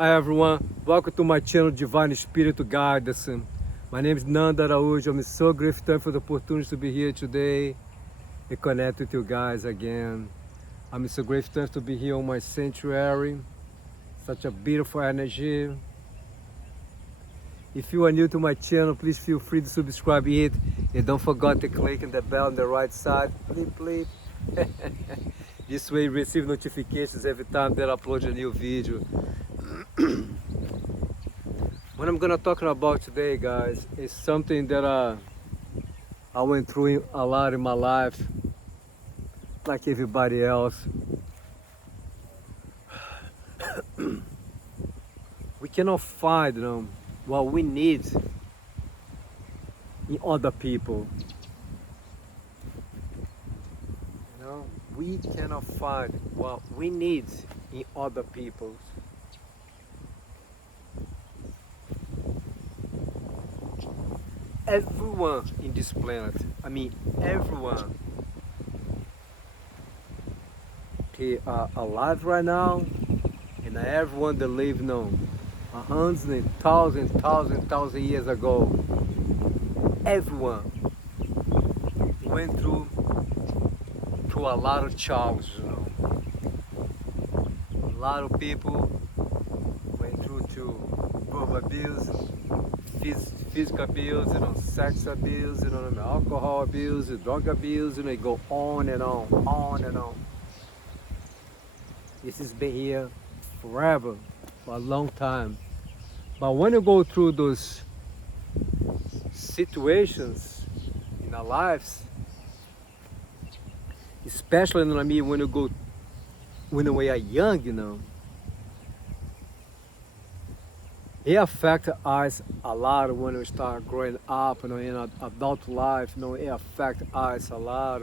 Hi everyone, welcome to my channel Divine Espírito Guidance. My name is Nanda Araújo. I'm so grateful for the opportunity to be here today and connect with you guys again. I'm so grateful to be here on my sanctuary. Such a beautiful energy. If you are new to my channel, please feel free to subscribe it and don't forget to click on the bell on the right side. Please. This way you receive notifications every time that I upload a new video. What I'm gonna talk about today, guys, is something that I went through a lot in my life, like everybody else. We cannot find, what we need in other people. We cannot find what we need in other people. Everyone in this planet, everyone, they are alive right now, and everyone that lived hundreds and thousands years ago, everyone went through a lot of challenges. A lot of people went through to verbal abuse, physical abuse, sex abuse, alcohol abuse, drug abuse, it go on and on and on. This has been here forever, for a long time. But when you go through those situations in our lives, especially when we are young, it affects us a lot when we start growing up, in adult life, it affects us a lot.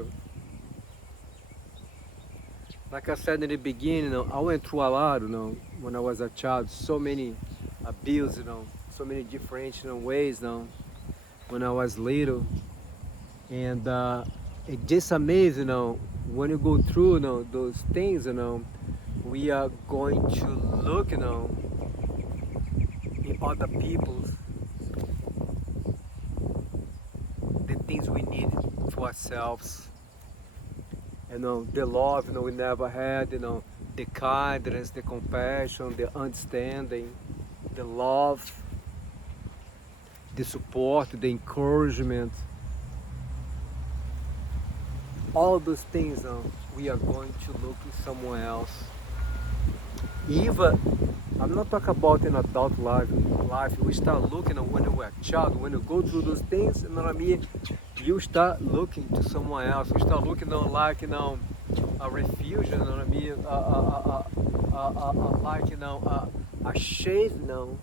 Like I said in the beginning, I went through a lot, when I was a child, so many abuse, so many different ways, when I was little. And it's just amazing, when you go through, those things, we are going to look, in other people's, the things we need for ourselves, the love, we never had, the kindness, the compassion, the understanding, the love, the support, the encouragement. All those things, we are going to look in someone else. Even, I'm not talking about in adult life. We start looking when we're a child, when you go through those things, you start looking to someone else. You start looking like, a refuge, a shade, to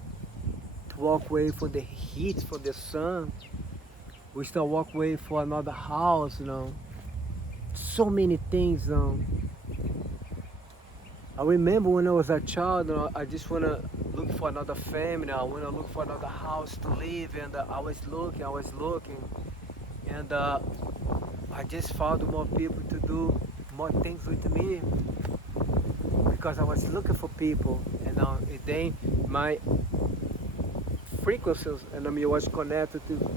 walk away from the heat, from the sun. We start walk away for another house, so many things. I remember when I was a child, I just want to look for another family. I want to look for another house to live, and I was looking, and I just found more people to do more things with me, because I was looking for people, and then my frequencies, and I was connected to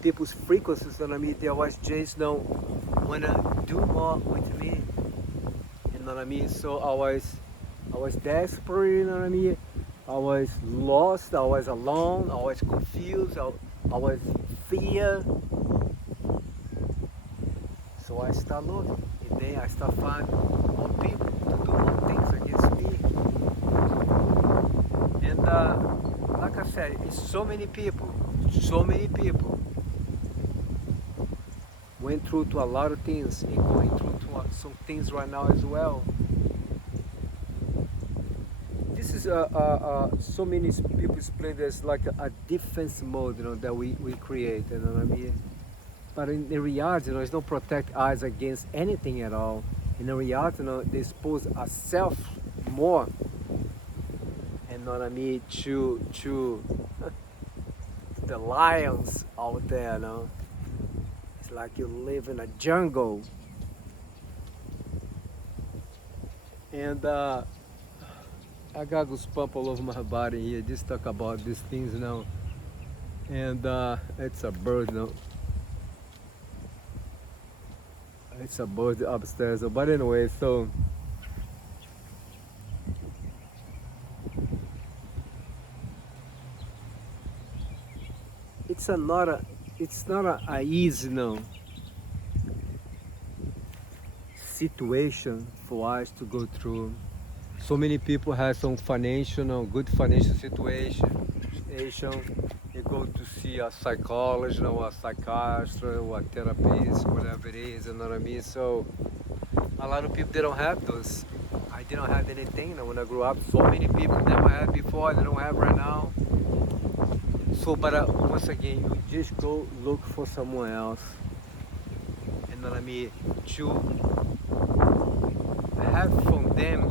people's frequencies, and they was just wanna do more with me. So I was desperate, I was lost, I was alone, I was confused, I was fear. So I start looking, and then I start finding more people to do more things against me. And like I said, it's so many people went through to a lot of things, and going through to some things right now as well. This is so many people explain this like a defense mode, that we create, But in reality, it's not protect us against anything at all. In reality, they expose ourselves more, and to the lions out there, It's like you live in a jungle. And I got goosebumps all over my body here. Just talk about these things now. And it's a bird now. It's a bird upstairs. But anyway, so it's a not a it's not a easy no situation for us to go through. So many people have some financial, good financial situation. They go to see a psychologist, a psychiatrist, or a therapist, whatever it is, you know what I mean? So a lot of people, they don't have those. I didn't have anything, when I grew up. So many people never had before, they don't have right now. So, but once again, you just go look for someone else, you know what I mean, to have from them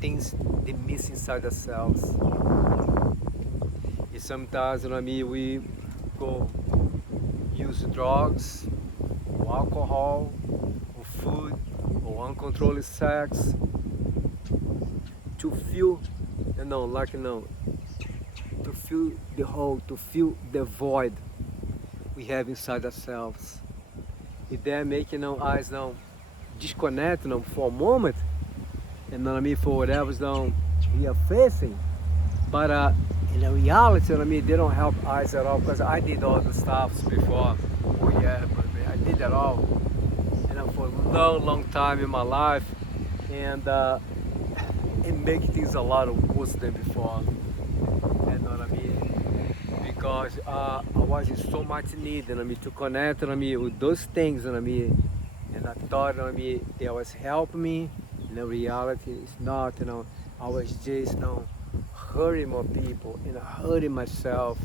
things they miss inside themselves. And sometimes, you know what I mean, we go use drugs, or alcohol, or food, or uncontrolled sex to feel, to feel the hole, to feel the void we have inside ourselves. If they're making our eyes now disconnect for a moment, and what I mean, for whatever we are facing. But in the reality, they don't help eyes at all, because I did all the stuffs before. Oh yeah, but I did that all, for a long, long time in my life, and it makes things a lot worse than before. You know what I mean? Because I was in so much need, to connect, with those things, and I thought, they was helping me. In the reality, it's not, I was just, hurting more people, hurting myself.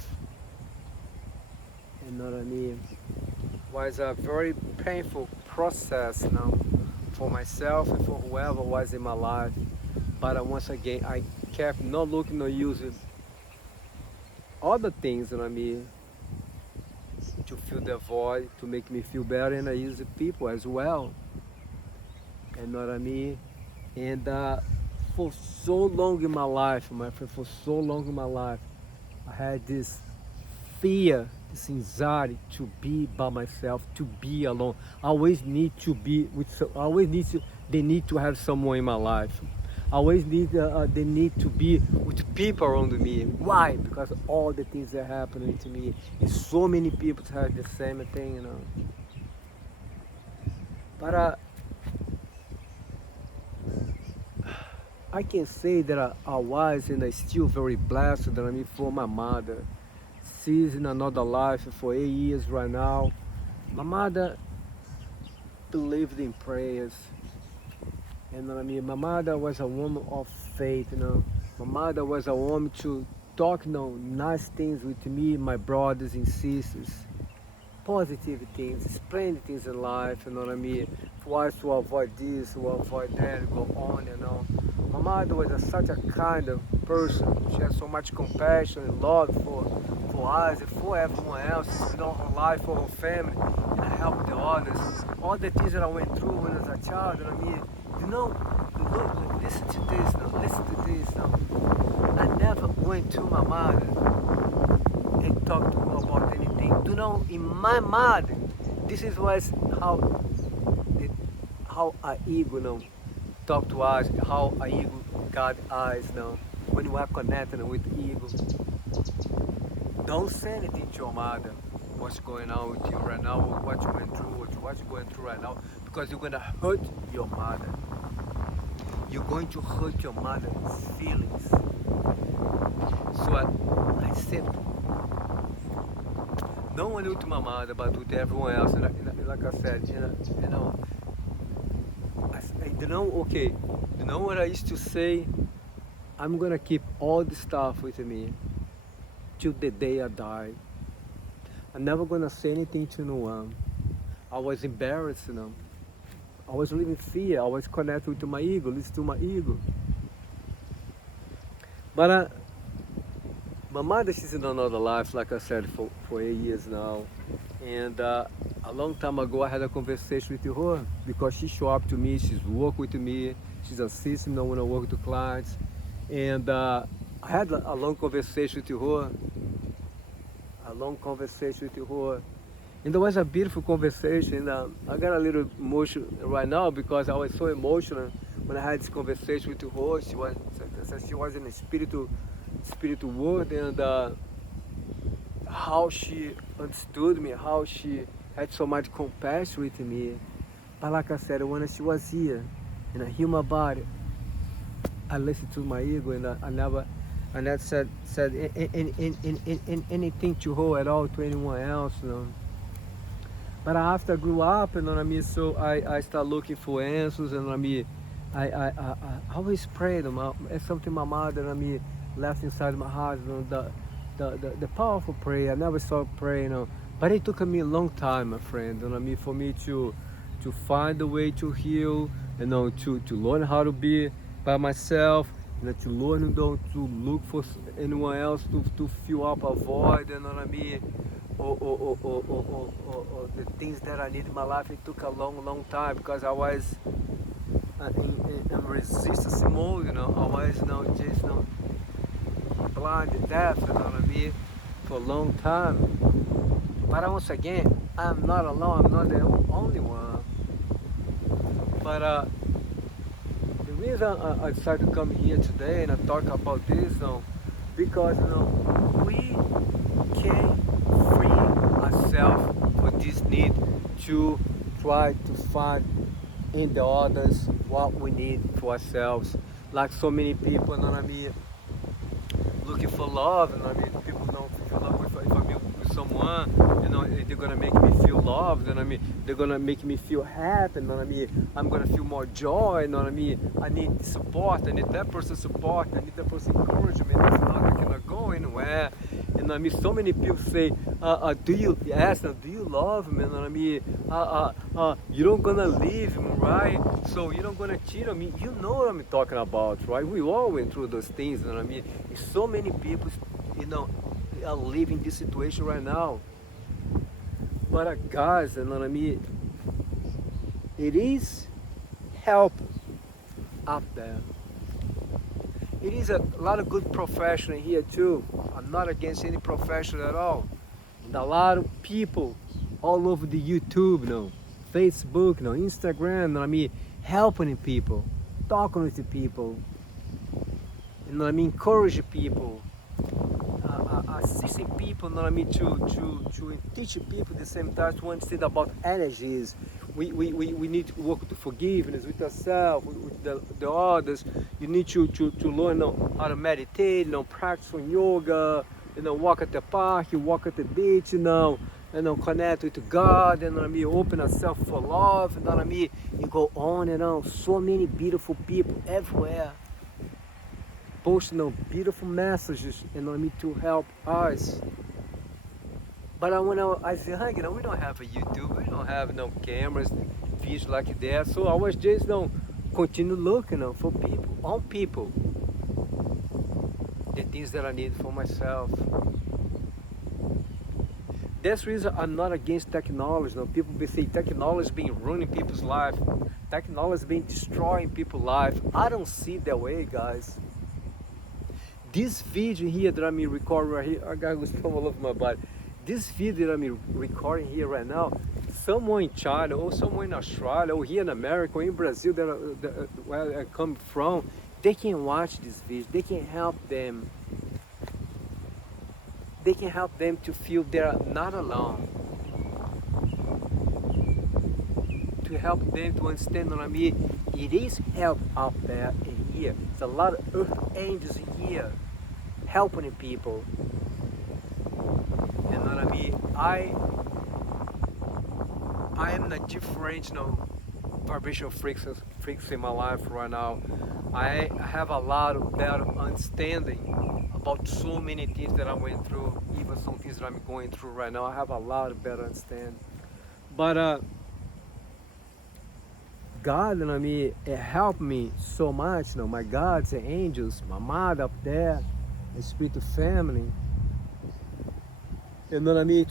You know what I mean? It was a very painful process, for myself and for whoever was in my life. But once again, I kept not looking or using other things, to fill the void, to make me feel better, and I use the people as well. You know what I mean? And for so long in my life, my friend, for so long in my life, I had this fear, this anxiety to be by myself, to be alone. I always need to be with. I always need to. They need to have someone in my life. I always need. They need to be with people around me. Why? Because all the things that are happening to me, and so many people have the same thing, But I can say that I was and I still very blessed, for my mother. She's in another life for 8 years right now. My mother believed in prayers. And my mother was a woman of faith, My mother was a woman to talk, nice things with me, my brothers and sisters. Positive things, explain things in life, for us to avoid this, to avoid that, go on, My mother was such a kind of person. She had so much compassion and love for us and for everyone else, her life, for her family, and help the others. All the things that I went through when I was a child, look, listen to this now, listen to this now. I never went to my mother and talk to her about anything. In my mind, this is how our ego talk to us, how our ego got eyes when we are connected with ego. Don't say anything to your mother, what's going on with you right now, or what you went through, what you're going through right now, because you're gonna hurt your mother. You're going to hurt your mother's feelings. So I said, not only with my mother, but with everyone else. And like I said, okay, what I used to say? I'm gonna keep all the stuff with me till the day I die. I'm never gonna say anything to no one. I was embarrassed, I was living fear. I was connected to my ego, listen to my ego. But my mother, she's in another life, like I said, for 8 years now. And a long time ago, I had a conversation with her because she showed up to me, she's worked with me, she's assisting me when I work with clients. And I had a long conversation with her, a long conversation with her. And it was a beautiful conversation. I got a little emotional right now because I was so emotional when I had this conversation with her. She was in a spiritual world, and how she understood me, how she had so much compassion with me. But like I said, when she was here in a human body, I listened to my ego, and I never said anything to her at all, to anyone else, you know. But after I grew up, you know what I mean, so I started looking for answers, and I mean, I always prayed. It's something my mother, I mean, left inside my heart, you know, the powerful prayer. I never stopped praying, you know. But it took me a long time, my friend, you know what I mean, for me to find a way to heal, you know, to learn how to be by myself, you know, to learn, you know, to look for anyone else to fill up a void, you know what I mean, or the things that I need in my life. It took a long time because I was in resistance mode, you know. I was, you know, just, you know, blind to death, you know what I mean, for a long time. But once again, I'm not alone. I'm not the only one. But the reason I decided to come here today and I talk about this, you know, because, you know, we can free ourselves for this need to try to find in the others what we need for ourselves. Like so many people, you know what I mean, looking for love, you know what I mean, people don't feel love if I meet with someone, you know, they're gonna make me feel loved, you know what I mean, they're gonna make me feel happy, you know what I mean, I'm gonna feel more joy, you know what I mean, I need support, I need that person's support, I need that person's encouragement, if not, I cannot go anywhere, you know what I mean. So many people say, do you love him, you know what I mean, you don't gonna leave him, right, so you don't gonna cheat on me, you know what I'm talking about, right? We all went through those things, you know what I mean. And so many people, you know, are living this situation right now. But guys, you know what I mean, it is help up there. It is a lot of good professional here too. I'm not against any profession at all. And a lot of people all over the YouTube, you know, Facebook, you know, Instagram, you know what I mean, helping people, talking with the people, you know what I mean, encourage people, assisting people, you know what I mean, to teach people at the same time to understand about energies. We need to work with forgiveness with ourselves, with the others. You need to learn, you know, how to meditate, you know, practice on yoga, you know, walk at the park, you walk at the beach, you know, connect with God, you know what I mean, open ourselves for love, you know what I mean, you go on and on. So many beautiful people everywhere posting, you know, beautiful messages, you know what I mean, to help us. But when I was young, you know, we don't have a YouTube, we don't have no cameras, videos like that. So I was just, you know, continue looking, you know, for people, on people, the things that I need for myself. That's the reason I'm not against technology. You know, people be saying technology is being ruining people's life, technology is being destroying people's life. I don't see it that way, guys. This video here that I'm recording right here, I got goosebumps all over my body. This video that I'm recording here right now, someone in China or someone in Australia or here in America or in Brazil where I come from, they can watch this video. They can help them. They can help them to feel they're not alone. To help them to understand what I mean. It is help out there and here. There's a lot of earth angels here helping people. You know what I mean? I am in a different, you know, vibrational frequency in my life right now. I have a lot of better understanding about so many things that I went through, even some things that I'm going through right now. I have a lot of better understanding. But God, you know what I mean, it helped me so much, you know, my gods and angels, my mother up there, the spiritual family. You know what I mean?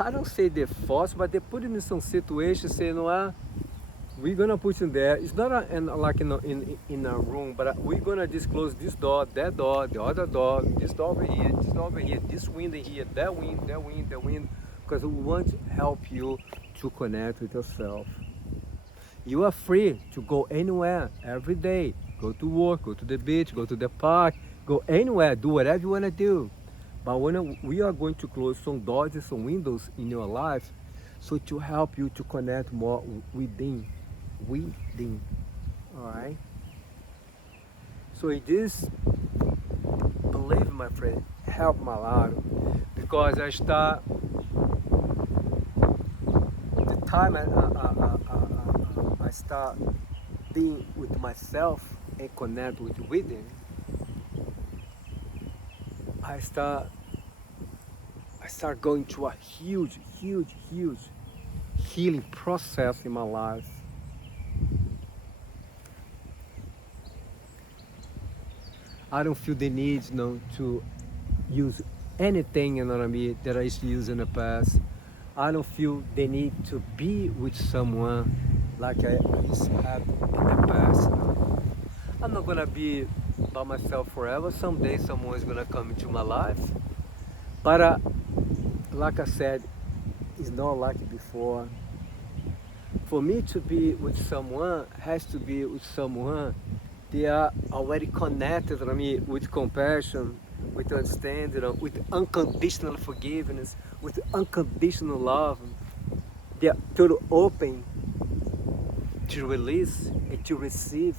I don't say they're false, but they put me in some situations saying, we're gonna put in there. It's not like in a room, but we're gonna just close this door, that door, the other door, this door over here, this window here, that wind, because we want to help you to connect with yourself. You are free to go anywhere every day. Go to work, go to the beach, go to the park, go anywhere, do whatever you wanna do. But when we are going to close some doors and some windows in your life, so to help you to connect more within. All right. So it is, believe my friend, help my lot because I start the time I start being with myself and connect with within. I start going through a huge healing process in my life. I don't feel the need, to use anything, that I used to use in the past. I don't feel the need to be with someone like I used to have in the past. I'm not gonna be by myself forever. Someday someone is gonna come into my life. But like I said, it's not like before. For me to be with someone, has to be with someone they are already connected with compassion, with understanding, with unconditional forgiveness, with unconditional love. They are totally open to release and to receive.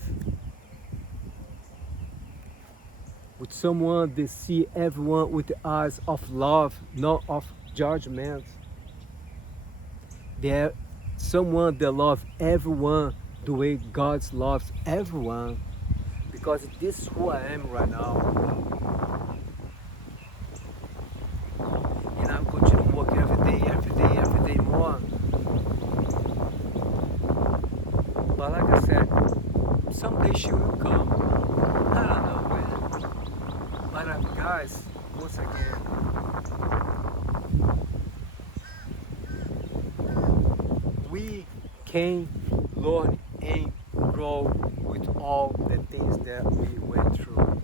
With someone they see everyone with the eyes of love, not of judgment. They're someone that loves everyone the way God loves everyone. Because this is who I am right now. And I'm continuing to work every day more. But like I said, someday she will come. I don't know when. But guys, once again, we can learn and grow with all the things that we went through.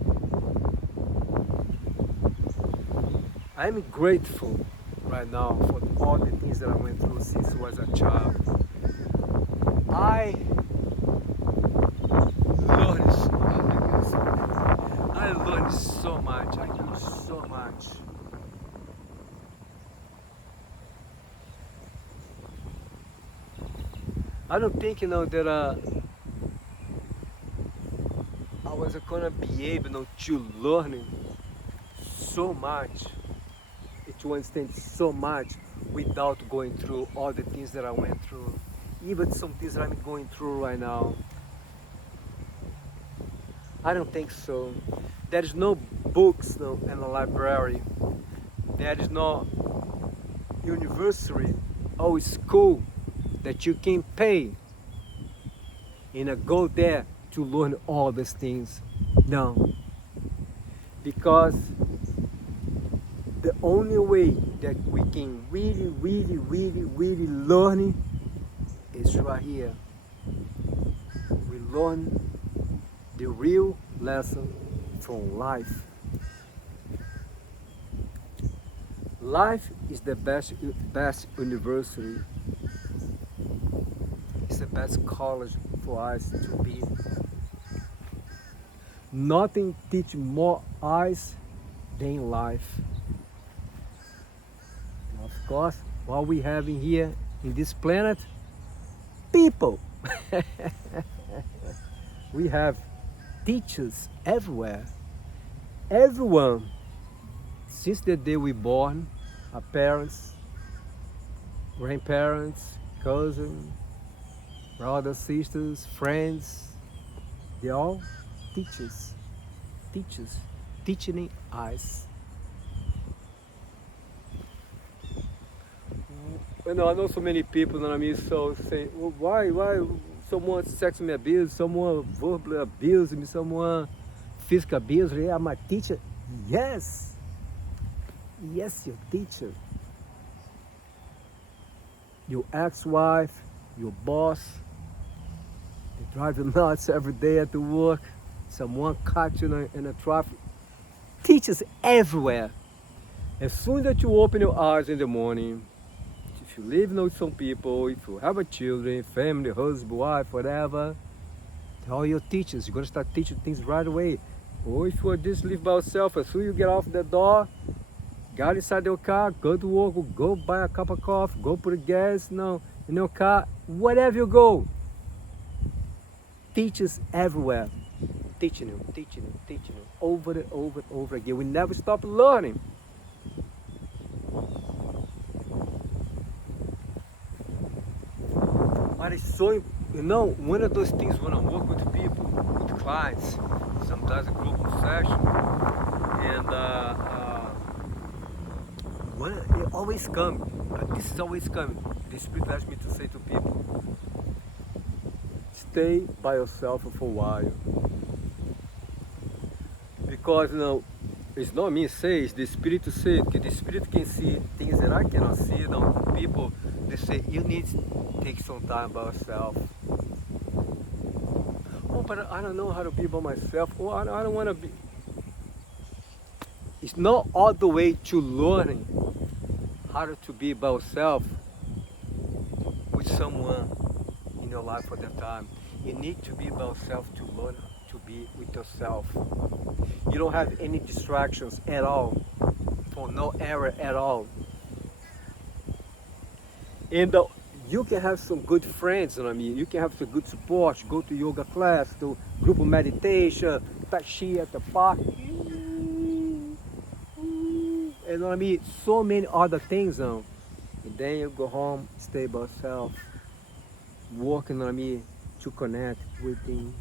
I'm grateful right now for all the things that I went through since I was a child. I learned so much. I learned so much. I don't think that I was gonna be able to learn so much, to understand so much without going through all the things that I went through, even some things that I'm going through right now. I don't think so. There is no books in the library. There is no university or school that you can pay and go there to learn all these things. No. Because the only way that we can really learn is right here. We learn the real lesson from life. Life is the best university. It's the best college for us to be. Nothing teaches more us than life. Of course, what we have in here in this planet, people. We have teachers everywhere. Everyone, since the day we born, our parents, grandparents, cousins, brothers, sisters, friends, they all teachers, teaching us. I know so many people, so say, well, why someone sexually abused, someone verbally abused me, someone physical abused me? I'm a teacher. Yes, your teacher. Your ex-wife, your boss, driving nuts every day at the work, someone caught you in a traffic. Teachers everywhere. As soon as you open your eyes in the morning, if you live with some people, if you have a children, family, husband, wife, whatever, they're all your teachers. You're going to start teaching things right away. Or if you just live by yourself, as soon as you get off the door, get inside your car, go to work, go buy a cup of coffee, go put gas in your car, wherever you go. Teachers everywhere. Teaching you, over and over and over again. We never stop learning. But it's so, one of those things when I work with people, with clients, sometimes a group session, and when it always comes, this is always coming. The Spirit asks me to say to people, stay by yourself for a while. Because it's not me say, it's the Spirit to say, because the Spirit can see things that I cannot see. People, they say, you need to take some time by yourself. Oh, but I don't know how to be by myself. Oh, I don't want to be. It's not all the way to learning how to be by yourself with someone in your life at that time. You need to be by yourself to learn to be with yourself. You don't have any distractions at all, for no error at all. And you can have some good friends, you can have some good support, go to yoga class, to group of meditation, tai chi at the park, and so many other things And then you go home, stay by yourself, working to connect with things.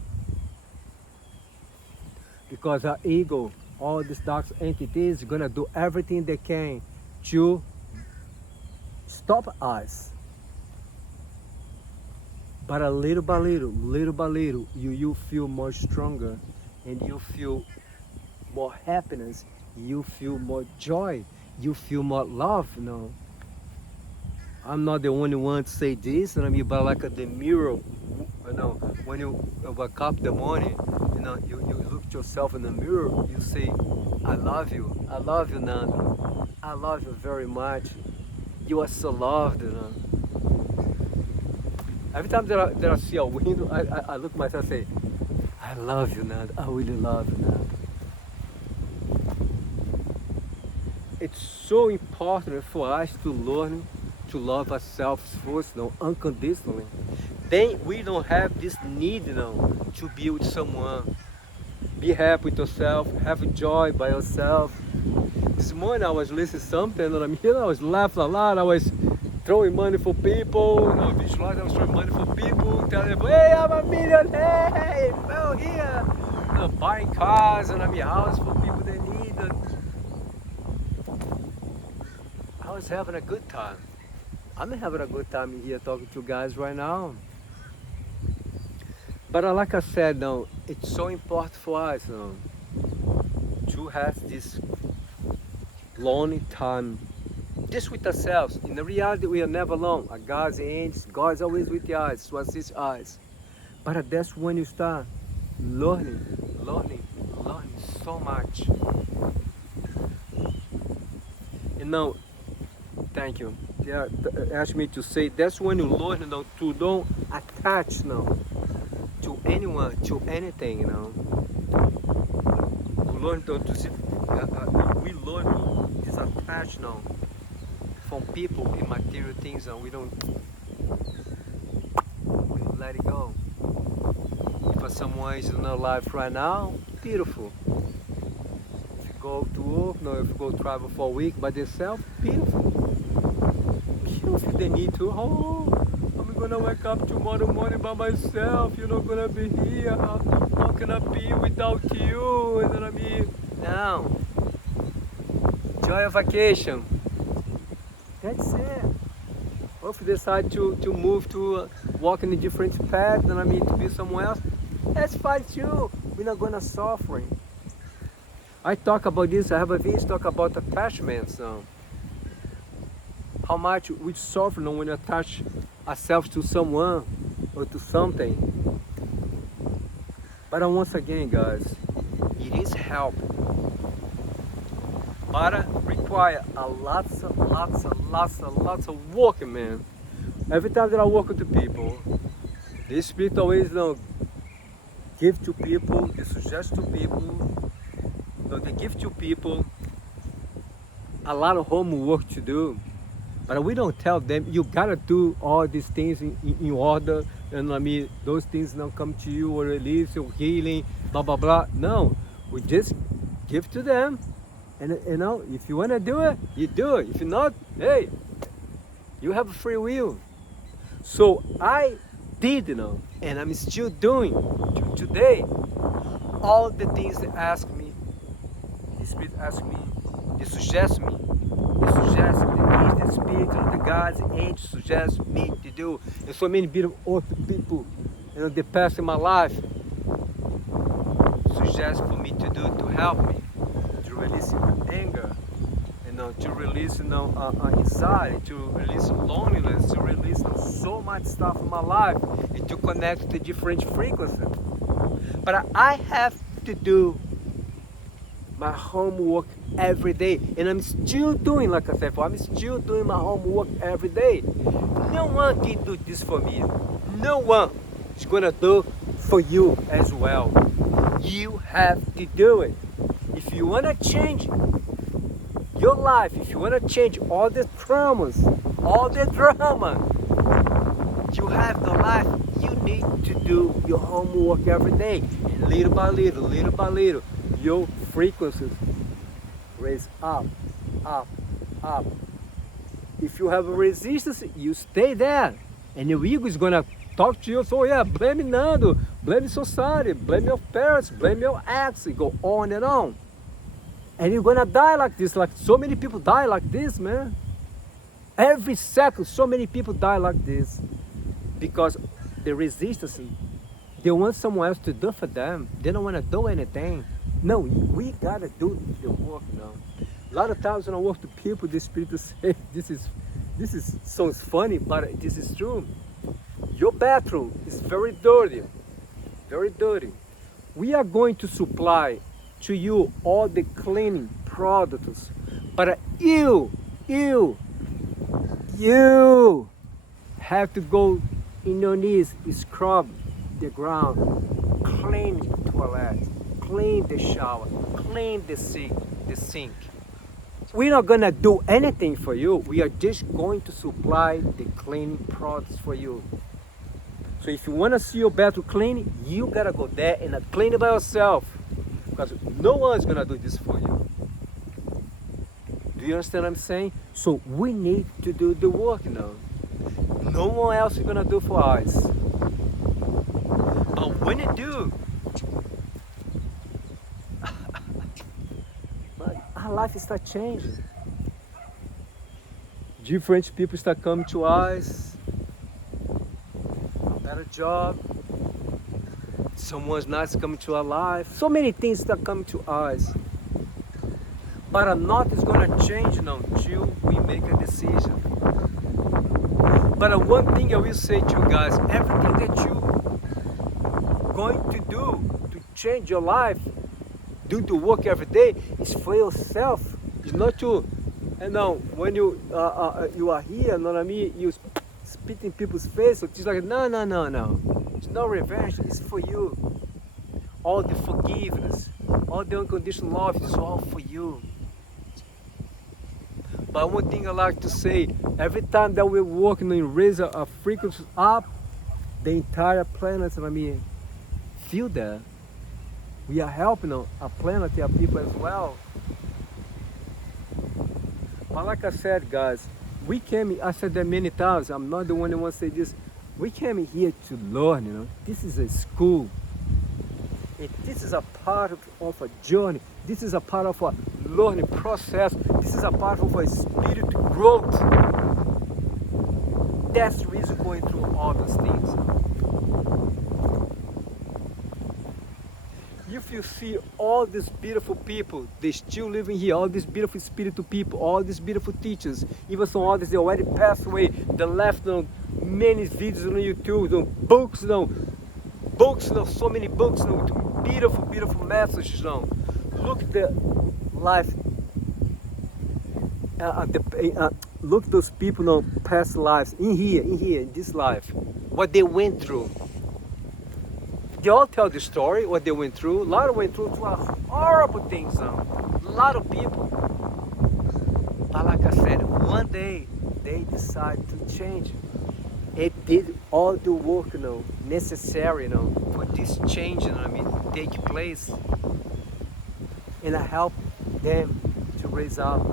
Because our ego, all these dark entities, are gonna do everything they can to stop us. But little by little, you feel more stronger, and you feel more happiness, you feel more joy, you feel more love. I'm not the only one to say this, but like the mirror, when you wake up in the morning, you look at yourself in the mirror, you say, I love you, Nando. I love you very much. You are so loved, Every time that I see a window, I look at myself and say, I love you, Nando. I really love you, Nando. It's so important for us to learn to love ourselves first, unconditionally. Then we don't have this need, to be with someone. Be happy with yourself, have joy by yourself. This morning I was listening to something, I was laughing a lot. I was throwing money for people, visualizing I was throwing money for people, telling them, hey, I'm a millionaire, hey, well, here, buying cars and houses for people that need it. I was having a good time. I'm having a good time here talking to you guys right now. But like I said, it's so important for us to have this lonely time just with ourselves. In the reality, we are never alone. Our God's angels, God's always with us, to assist us. But that's when you start learning so much. Thank you. Yeah, asked me to say that's when you learn to don't attach to anyone, to anything. We learn to disattach from people and material things, and we don't let it go. If someone is in our life right now, beautiful. If you go to work, if you go travel for a week by themselves, beautiful. If they need to, I'm gonna wake up tomorrow morning by myself, you're not gonna be here, how can I be without you? You know what I mean? No. Enjoy your vacation. That's it. Or if you decide to move to walk in a different path, to be somewhere else, that's fine too. We're not gonna suffer. I talk about this, I have a video talk about attachments. How much we suffer when we attach ourselves to someone or to something. But once again, guys, it is help. But require a lots of work, man. Every time that I work with the people, the Spirit always give to people, they suggest to people, they give to people a lot of homework to do. But we don't tell them, you gotta do all these things in order, and I mean, those things don't come to you or release or healing, blah, blah, blah. No, we just give to them. And if you wanna do it, you do it. If not, hey, you have a free will. So I did, and I'm still doing today all the things they ask me, the Spirit asks me, they suggest me, the Spirit, the gods, the angels suggest me to do. And so many beautiful people, they pass in my life, suggest for me to do, to help me, to release anger, to release anxiety, to release loneliness, to release so much stuff in my life, and to connect to different frequencies. But I have to do my homework every day, and I'm still doing, like I said, I'm still doing my homework every day. No one can do this for me. No one is gonna do for you as well. You have to do it. If you wanna change your life, if you wanna change all the traumas, all the drama you have the life, you need to do your homework every day. And little by little, your frequencies raise up. If you have a resistance, you stay there. And your ego is gonna talk to you, so yeah, blame Nando, blame society, blame your parents, blame your ex, go on and on. And you're gonna die like this, like so many people die like this, man. Every second, so many people die like this. Because the resistance, they want someone else to do for them. They don't wanna do anything. No, we gotta do the work now. A lot of times when I work with people, the Spirit say, this is sounds funny, but this is true. Your bathroom is very dirty, very dirty. We are going to supply to you all the cleaning products, but you have to go in your knees, scrub the ground, clean the toilet, clean the shower, clean the sink. We're not gonna do anything for you. We are just going to supply the cleaning products for you. So if you wanna see your bathroom clean, you gotta go there and clean it by yourself. Because no one's gonna do this for you. Do you understand what I'm saying? So we need to do the work now. No one else is gonna do for us. But when you do, our life starts changing. Different people start coming to us. Better job. Someone's not coming to our life. So many things start coming to us. But nothing is gonna change until we make a decision. But one thing I will say to you guys, everything that you're going to do to change your life, do the work every day, is for yourself. It's not to, when you are here, you spit in people's face, it's like, no. It's no revenge, it's for you. All the forgiveness, all the unconditional love is all for you. But one thing I like to say, every time that we're working on raise our frequency up, the entire planet, feel that. We are helping our planet, our people as well. But like I said, guys, I said that many times, I'm not the one who wants to say this, we came here to learn, This is a school. This is a part of a journey. This is a part of a learning process. This is a part of a spiritual growth. That's the reason going through all those things. If you see all these beautiful people, they still living here, all these beautiful spiritual people, all these beautiful teachers, even some others, they already passed away, they left many videos on YouTube, books, so many books, with beautiful, beautiful messages, Look at the life, look at those people, past lives, in here, in this life, what they went through. They all tell the story, what they went through. A lot went through horrible things, A lot of people. But like I said, one day, they decide to change. It did all the work, necessary, for this change, take place. And I help them to raise up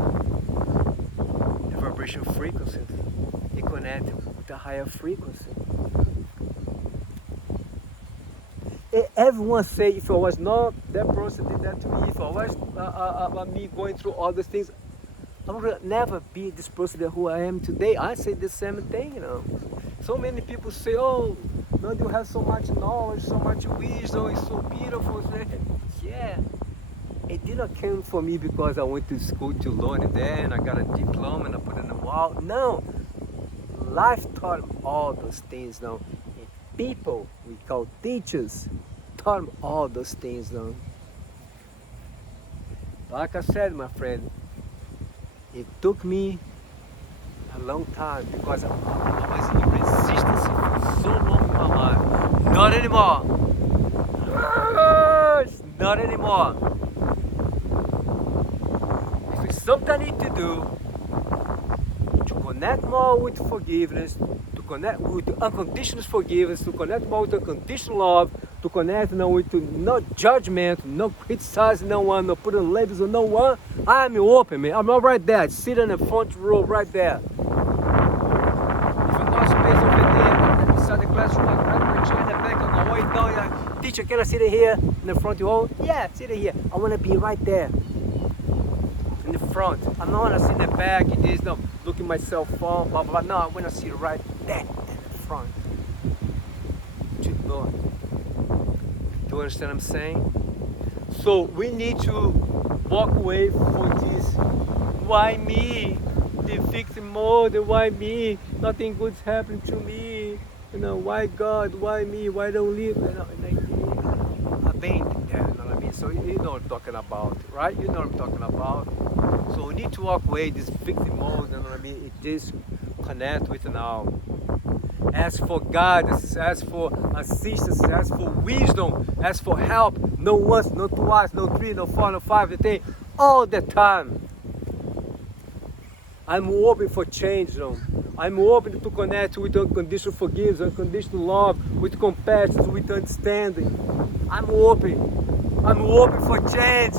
the vibration frequency and connect with the higher frequency. And everyone say, if I was not, that person did that to me, if I was me going through all these things, I would never be this person who I am today. I say the same thing, So many people say, oh, no, you have so much knowledge, so much wisdom, it's so beautiful. Yeah, it didn't come for me because I went to school to learn it there and I got a diploma and I put it in the wall. No, life taught me all those things, And people we call teachers taught me all those things, Like I said, my friend, it took me a long time because I was in resistance for so long in my life. Not anymore. Not anymore. If it's something I need to do to connect more with forgiveness, to connect with unconditional forgiveness, to connect more with unconditional love, to connect with no judgment, no criticizing no one, no putting labels on no one. I'm open, man. I'm right there. Sit in the front row right there. If you're not space over there, beside the classroom, I grab my chair in the back, I go way down. Like, teacher, can I sit in here in the front row? Yeah, sit in here. I want to be right there in the front. I don't want to sit in the back. It is no looking at my cell phone, blah, blah, blah. No, I want to sit right there in the front. To Lord. Do you understand what I'm saying? So we need to walk away from this, why me? The victim mode, why me? Nothing good's happening to me. Why God? Why me? Why don't live? I've been there, what I mean? So you know what I'm talking about, right? You know what I'm talking about. So we need to walk away this victim mode, what I mean? It just connect with now. Ask for guidance, ask for assistance, ask for wisdom, ask for help. No once, no twice, no three, no four, no five, a day, all the time. I'm open for change, I'm open to connect with unconditional forgiveness, unconditional love, with compassion, with understanding. I'm open. I'm open for change.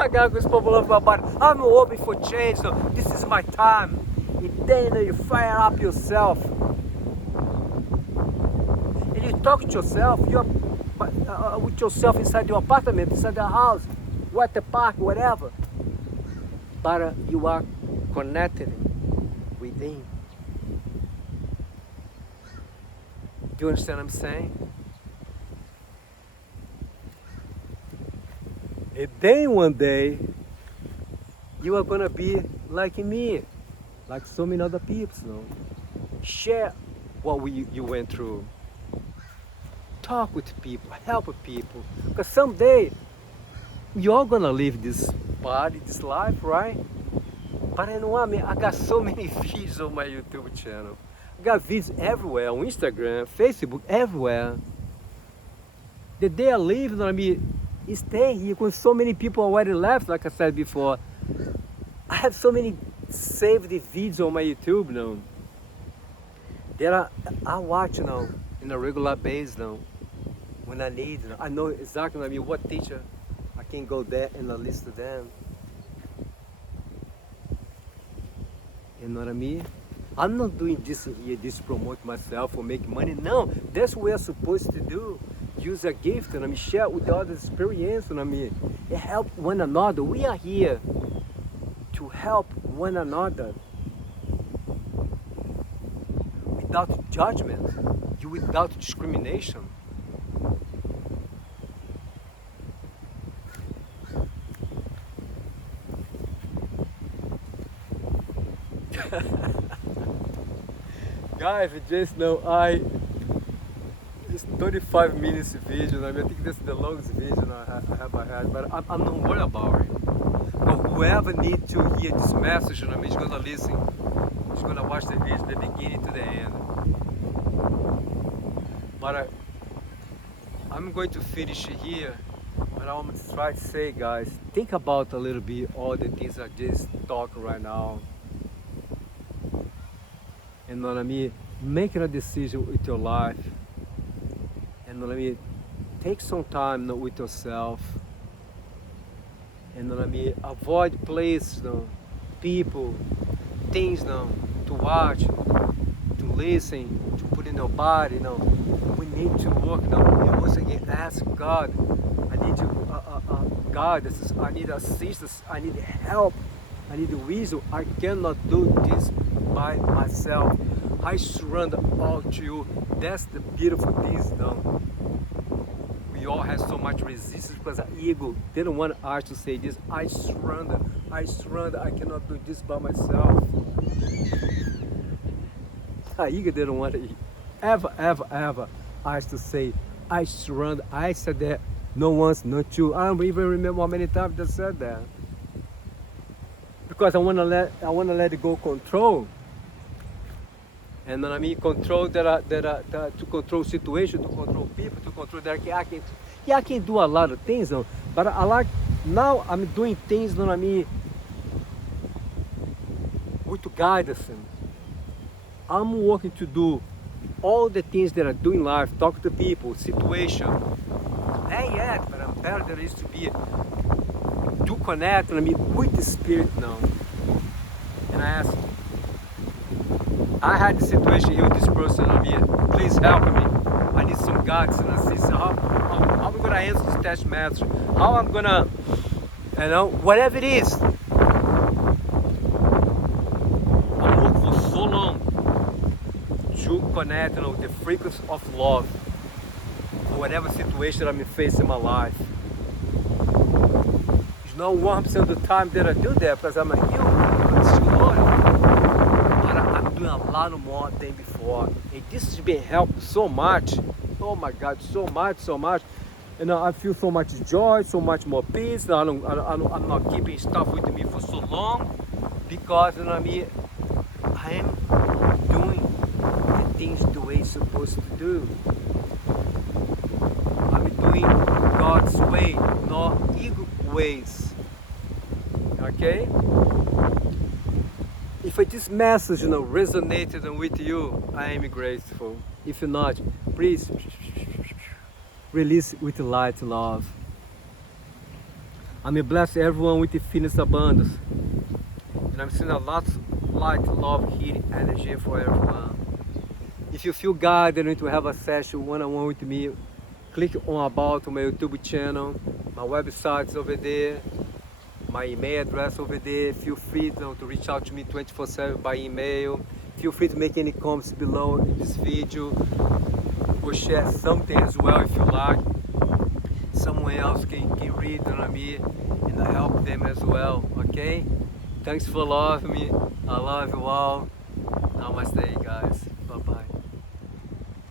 I got this problem of my body. I'm open for change. This is my time. And then you fire up yourself. You talk to yourself, you're with yourself inside your apartment, inside the house, or at the park, whatever. But you are connected within. Do you understand what I'm saying? And then one day, you are going to be like me, like so many other people. Share what you went through. Talk with people, help people. Because someday, you're gonna leave this body, this life, right? But I know what, I got so many videos on my YouTube channel. I got videos everywhere, on Instagram, Facebook, everywhere. The day I leave, stay here, because so many people already left, like I said before. I have so many saved videos on my YouTube now. That I watch now, in a regular basis now. When I need, I know exactly what teacher I can go there and list to them. You know what I mean? I'm not doing this here, this to promote myself or make money. No, that's what we're supposed to do. Use a gift, share with others experience, and help one another. We are here to help one another without judgment, without discrimination. Guys, just know 35 minutes video. I think that's the longest video I have had, but I'm not worried about it. But whoever needs to hear this message, is gonna listen. He's gonna watch the video, the beginning to the end. But I'm going to finish here. But I want to try to say, guys, think about a little bit all the things I just talked right now. You know what I mean? Making a decision with your life. And you know what I mean? Take some time with yourself. And you know what I mean? Avoid places, people, things to watch, to listen, to put in your body. We need to work. Once again, ask God. I need to, God, I need assistance. I need help. I need wisdom. I cannot do this by myself. I surrender all to you. That's the beautiful thing, We all have so much resistance because our ego didn't want us to say this. I surrender. I cannot do this by myself. Our ego didn't want to ever us to say, I surrender. I said that not once, not two. I don't even remember how many times I said that. Because I wanna let it go control. And then control to control situation, to control people, to control that I can do a lot of things, but now I'm doing things, with guidance. I'm working to do all the things that I do in life, talk to people, situation. Not yet, but I'm better than I used to be. To connect with the spirit now. And I asked, I had the situation here with this person, please help me. I need some guidance and assistance. How I'm gonna answer this test message? How I'm gonna, whatever it is. I'm working for so long to connect, the frequency of love for whatever situation I'm facing in my life. It's not 100% of the time that I do that because I'm a human. I'm doing a lot more than before, and this has been helped so much. Oh my God, so much. I feel so much joy, so much more peace. I'm not keeping stuff with me for so long because I am doing the things the way it's supposed to do. I'm doing God's way, not ego ways. Okay? If this message resonated with you, I am grateful. If not, please release with light love. I bless everyone with infinite abundance. And I'm seeing a lot of light, love, healing energy for everyone. If you feel guided to have a session one-on-one with me, click on about my YouTube channel. My website is over there. My email address over there. Feel free to reach out to me 24/7 by email. Feel free to make any comments below in this video or share something as well if you like. Someone else can read on me and help them as well. Okay? Thanks for loving me. I love you all. Namaste, guys.